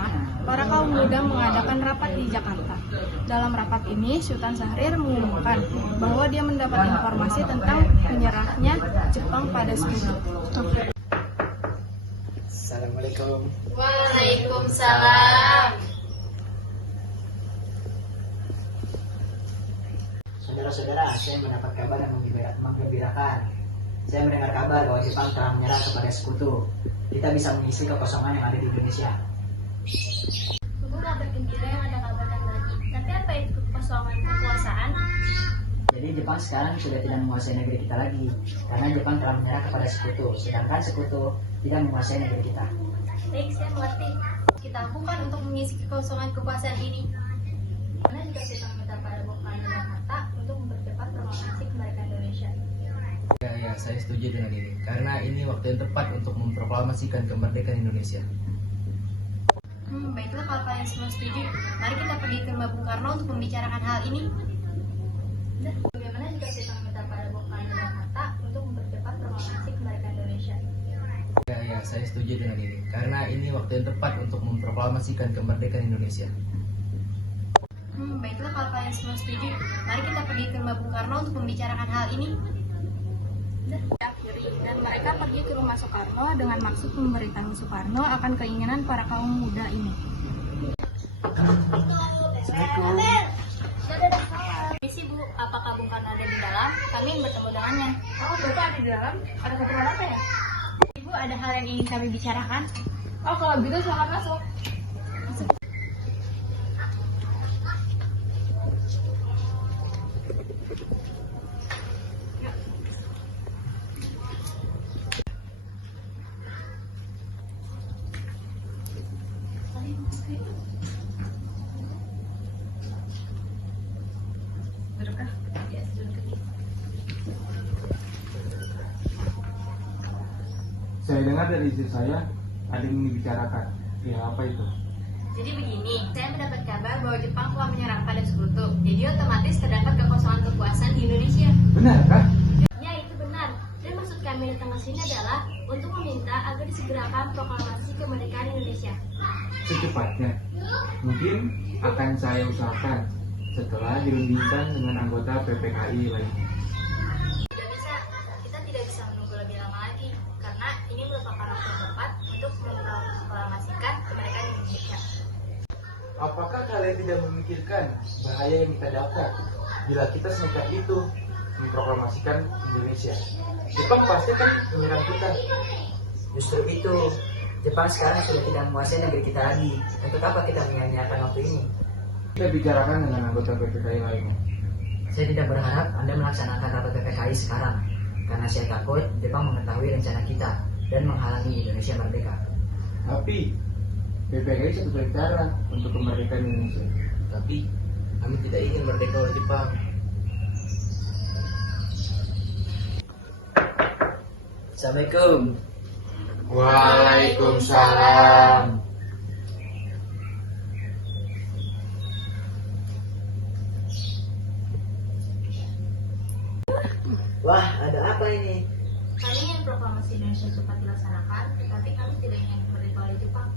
pertama, para kaum muda mengadakan rapat di Jakarta. Dalam rapat ini, Sultan Syahrir mengumumkan bahwa dia mendapat informasi tentang menyerahnya Jepang pada Sekutu. Assalamualaikum. Waalaikumsalam. Saudara-saudara, saya mendapat kabar yang menggembirakan. Saya mendengar kabar bahwa Jepang telah menyerah kepada Sekutu. Kita bisa mengisi kekosongan yang ada di Indonesia. Ibu kabar gembira yang ada kabar lagi. Tapi apa itu kekosongan kekuasaan? Jadi Jepang sekarang sudah tidak menguasai negeri kita lagi, karena Jepang telah menyerah kepada Sekutu, sedangkan Sekutu tidak menguasai negeri kita. Baik, saya mengerti. Kita lakukan untuk mengisi kekosongan kekuasaan ini. Karena jika kita minta pada Bung Karno dan Hatta untuk mempercepat proklamasi kemerdekaan Indonesia. Ya, saya setuju dengan ini. Karena ini waktu yang tepat untuk memproklamasikan kemerdekaan Indonesia. Baiklah kalau kalian semua setuju, mari kita pergi ke rumah Bung Karno untuk membicarakan hal ini. Bagaimana jika kita minta pada Bung Karno dan Hatta untuk mempercepat proklamasi kemerdekaan Indonesia? Ya, saya setuju dengan ini. Karena ini waktu yang tepat untuk memproklamasikan kemerdekaan Indonesia. Baiklah kalau kalian semua setuju, mari kita pergi ke rumah Bung Karno untuk membicarakan hal ini. Dan mereka pergi ke rumah Soekarno dengan maksud memberitahu Soekarno akan keinginan para kaum muda ini. Misi Bu, apakah Bung Karno ada di dalam? Kami ingin bertemu dengannya. Oh, Bapak ada di dalam? Ada keperluan apa ya? Ibu, ada hal yang ingin kami bicarakan. Oh, kalau gitu silakan masuk. Saya dengar dari istri saya ada yang dibicarakan. Ya, apa itu? Jadi begini, saya mendapat kabar bahwa Jepang telah menyerang pada Sekutu. Jadi otomatis terdapat kekosongan kekuasaan di Indonesia. Benarkah? Ya, itu benar. Dan maksud kami datang ke sini adalah untuk meminta agar disegerakan proklamasi kemerdekaan Indonesia. Secepatnya. Mungkin akan saya usahakan setelah dirundingkan dengan anggota PPKI lainnya. Tidak bisa, kita tidak bisa menunggu lebih lama lagi. Karena ini merupakan waktu tepat untuk memproklamasikan kemerdekaan Indonesia. Apakah kalian tidak memikirkan bahaya yang kita dapat bila kita senekat itu memproklamasikan Indonesia? Jepang pasti kan menyerang kita. Justru itu, Jepang sekarang sudah tidak menguasai negeri kita lagi. Untuk apa kita menyanyiakan waktu ini? Kita bicarakan dengan anggota PPKI lainnya. Saya tidak berharap Anda melaksanakan rapat PPKI sekarang, karena saya takut Jepang mengetahui rencana kita dan menghalangi Indonesia merdeka. Tapi PPKI satu cara untuk kemerdekaan Indonesia. Tapi kami tidak ingin merdeka oleh Jepang. Assalamualaikum. Waalaikumsalam. Wah, ada apa ini? Kami ingin proklamasi Indonesia cepat dilaksanakan, tetapi kami tidak ingin merdeka oleh Jepang.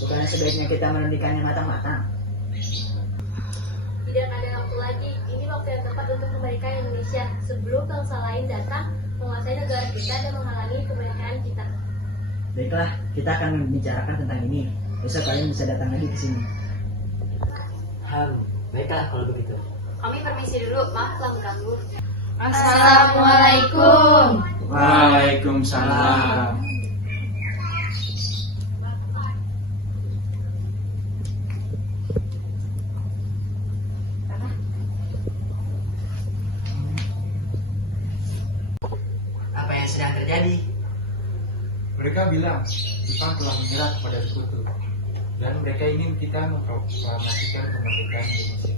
Bukannya sebaiknya kita menundikannya matang-matang? Tidak ada waktu lagi. Ini waktu yang tepat untuk kemerdekaan Indonesia sebelum bangsa lain datang menguasai negara kita dan menghalangi kemerdekaan kita. Baiklah, kita akan membicarakan tentang ini. Besok kalian bisa datang lagi ke sini. Baiklah kalau begitu. Kami permisi dulu, maaf telah mengganggu. Assalamualaikum. Waalaikumsalam. Apa yang sedang terjadi? Mereka bilang Jepang telah menyerah kepada Sekutu dan mereka ingin kita memproklamasikan kemerdekaan Indonesia.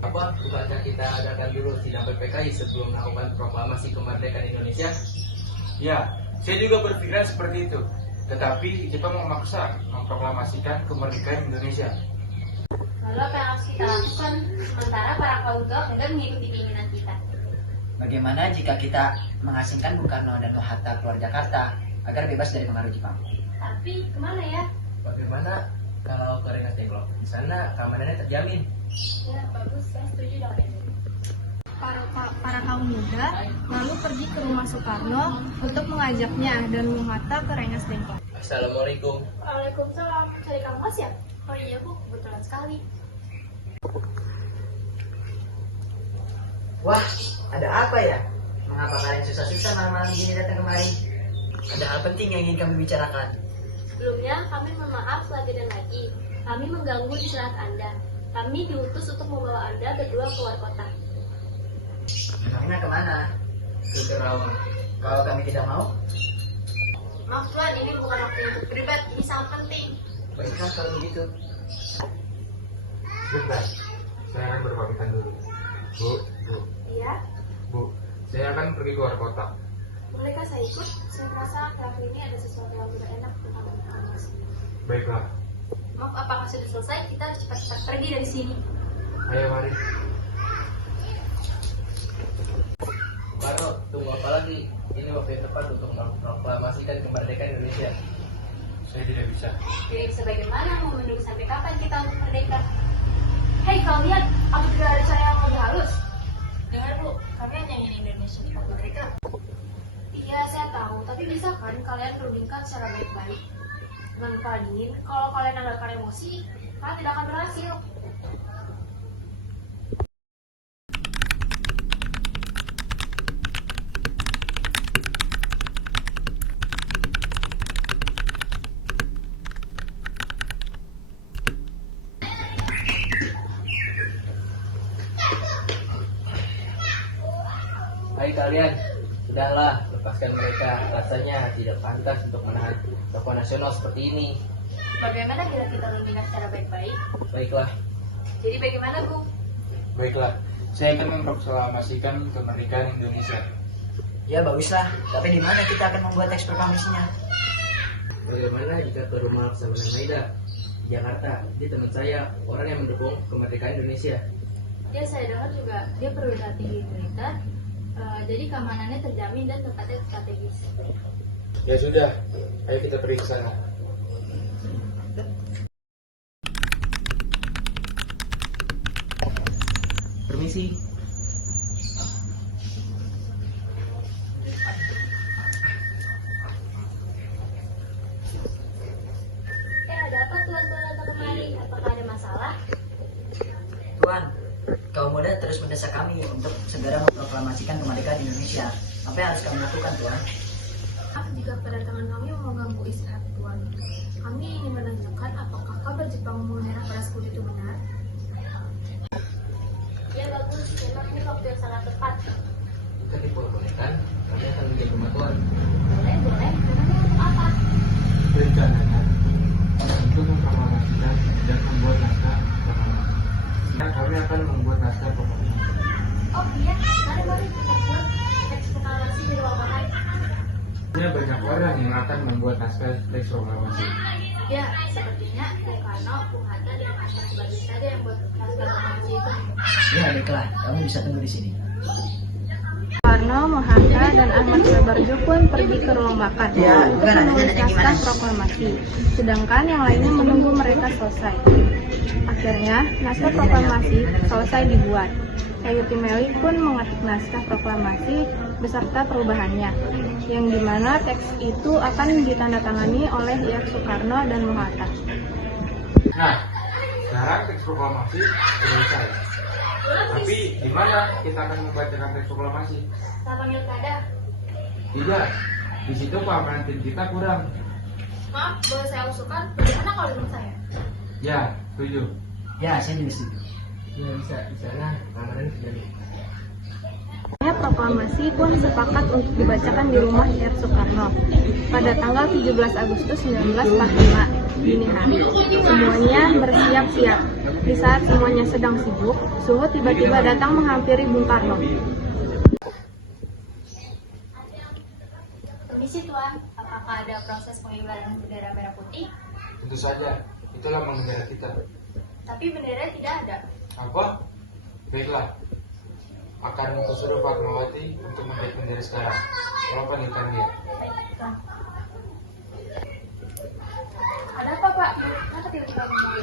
Apa? Bukankah kita adakan dulu sidang PPKI sebelum melakukan proklamasi kemerdekaan Indonesia? Ya, saya juga berpikiran seperti itu. Tetapi Jepang memaksa memproklamasikan kemerdekaan Indonesia. Lalu apa yang harus kita lakukan? Sementara para kaum tua gagal mengikuti keinginan kita. Bagaimana jika kita mengasingkan Bung Karno dan Hatta keluar Jakarta agar bebas dari pengaruh Jepang? Tapi kemana ya? Bagaimana Kalau ke Rengas Dengklok, di sana keamanannya terjamin. Ya, bagus. Saya setuju dengan itu. Para kaum muda lalu pergi ke rumah Soekarno untuk mengajaknya dan Bung Hatta ke Rengas Dengklok. Assalamualaikum. Waalaikumsalam. Cari Kang Mas ya? Oh iya Bu, kebetulan sekali. Wah, ada apa ya? Mengapa kalian susah-susah malam-malam gini datang kemari? Ada hal penting yang ingin kami bicarakan. Sebelumnya, kami mohon maaf lagi dan lagi. Kami mengganggu di saat Anda. Kami diutus untuk membawa Anda berdua keluar kota. Memangnya kemana? Ke Kerawang. Kalau kami tidak mau, Maaf Tuan, ini bukan waktu untuk berdebat. Ini sangat penting. baiklah kalau begitu. Sebentar, saya akan berpamitan dulu. Bu, Iya, Bu, saya akan pergi keluar kota. bolehkah saya ikut? Saya merasa akhir ini ada sesuatu yang tidak enak tentang Kang Mas. Baiklah, Maaf, apakah sudah selesai? Kita harus cepat-cepat pergi dari sini. ayo mari. Soekarno, tunggu apa lagi? Ini waktu yang tepat untuk memproklamasikan kemerdekaan Indonesia. Saya tidak bisa. Jadi bisa bagaimana mau menunggu sampai kapan kita untuk merdeka? Hei kalian, apa tidak ada cara yang lebih halus? Dengar Bu, kami hanya ingin Indonesia cepat merdeka. Iya, saya tahu, tapi bisa kan kalian perundingkan secara baik-baik? Dengan kepala dingin, kalau kalian andalkan emosi, kalian tidak akan berhasil. Hai kalian, sudahlah, lepaskan mereka. Rasanya tidak pantas untuk menahan tokoh nasional seperti ini. Bagaimana bila kita berundingkan secara baik-baik? Baiklah, Jadi bagaimana Bu? Baiklah, saya akan memproklamasikan kemerdekaan Indonesia. Ya baguslah, tapi di mana kita akan membuat teks proklamasinya? bagaimana jika ke rumah Laksamana Maida, Jakarta? Dia teman saya, orang yang mendukung kemerdekaan Indonesia. Ya saya dengar juga dia perwira tinggi militer, jadi keamanannya terjamin dan tempatnya strategis. Ya sudah, ayo kita pergi ke sana. Permisi. Ada apa tuan-tuan datang kemari? Apakah ada masalah? Tuan, kaum muda terus mendesak kami untuk segera memproklamasikan kemerdekaan Indonesia. Apa yang harus kami lakukan, Tuan? Maaf jika kedatangan kami mengganggu istirahat Tuan. Kami ingin menanyakan apakah kabar Jepang mengenai pada sekutu itu benar? Ya bagus, memang ini waktu yang sangat tepat. Jika diperbolehkan, kami akan menjadi pematuan. Boleh, boleh. Memangnya untuk apa? Rencananya untuk memproklamasikan dan membuat naskah proklamasi. Dan kami akan membuat naskah proklamasi. Oh iya, mari kita buat teks proklamasi di ruang makan. Ada banyak orang yang akan membuat naskah teks proklamasi. Ya, sepertinya Bung Karno, Bung Hatta, dan Ahmad Sebagus saja yang buat naskah proklamasi itu. Ya baiklah, kamu bisa tunggu di sini. Soekarno, Hatta, dan Ahmad Subarjo pun pergi ke ruang makan Ya, untuk gimana? menulis Gimana? naskah proklamasi, sedangkan yang lainnya menunggu mereka selesai. Akhirnya, naskah proklamasi selesai dibuat. Sayuti Meli pun mengetik naskah proklamasi beserta perubahannya, yang dimana teks itu akan ditandatangani oleh Ir Soekarno dan Hatta. Nah, sekarang teks proklamasi selesai. Tapi di mana kita akan membacakan teks proklamasi? Kita panggil kada. Tidak, di situ keamanan tim kita kurang. Maaf, boleh saya usulkan? Bagaimana kalau di rumah saya? Ya, setuju. Ya, saya juga setuju. Ya bisa, di sana keamanan terjamin. Proklamasi pun sepakat untuk dibacakan di rumah Ir Soekarno pada tanggal 17 Agustus 1945 dini hari. Semuanya bersiap-siap. Di saat semuanya sedang sibuk, Suhu tiba-tiba datang menghampiri Bung Karno. Permisi Tuan, apakah ada proses pengibaran bendera merah putih? Tentu saja, itulah bendera kita. Tapi bendera tidak ada. Apa? Baiklah, akan kusuruh Fatmawati untuk membuat bendera sekarang. Tolong panggilkan dia. Baik, Tuan. Ada apa Pak? Kenapa kenapa tiba-tiba memulai?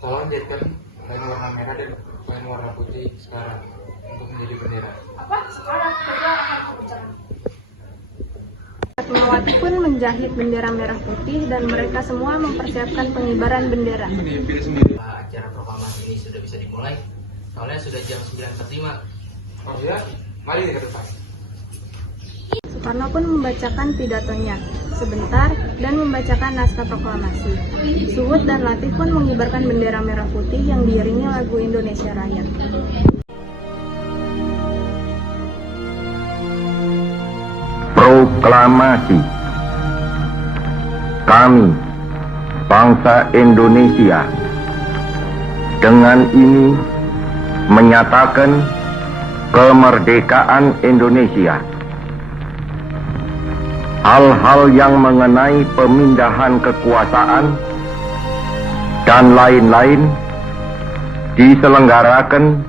Tolong jadikan kain warna merah dan kain warna putih sekarang untuk menjadi bendera. Apa? Sekarang bagaimana akan berbicara? Fatmawati pun menjahit bendera merah putih dan mereka semua mempersiapkan pengibaran bendera. Acara proklamasi ini sudah bisa dimulai. Soalnya sudah jam 9.45. Oh ya, mari ke depan. Soekarno pun membacakan pidatonya sebentar dan membacakan naskah proklamasi. Suhud dan Latif pun mengibarkan bendera merah putih yang diiringi lagu Indonesia Raya. Proklamasi. Kami, bangsa Indonesia, dengan ini menyatakan kemerdekaan Indonesia. Hal-hal yang mengenai pemindahan kekuasaan dan lain-lain diselenggarakan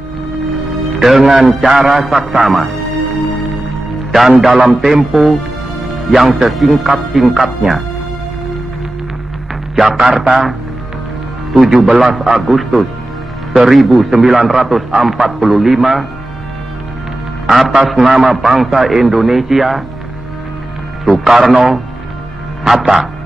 dengan cara saksama dan dalam tempo yang sesingkat-singkatnya. Jakarta, 17 Agustus 1945, atas nama bangsa Indonesia, Soekarno, Hatta.